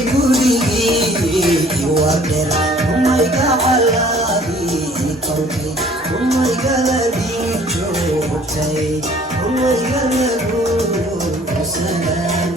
gurigii wardera umayga calaadii qawmi umayga ladii joogtay umayga lagu salaan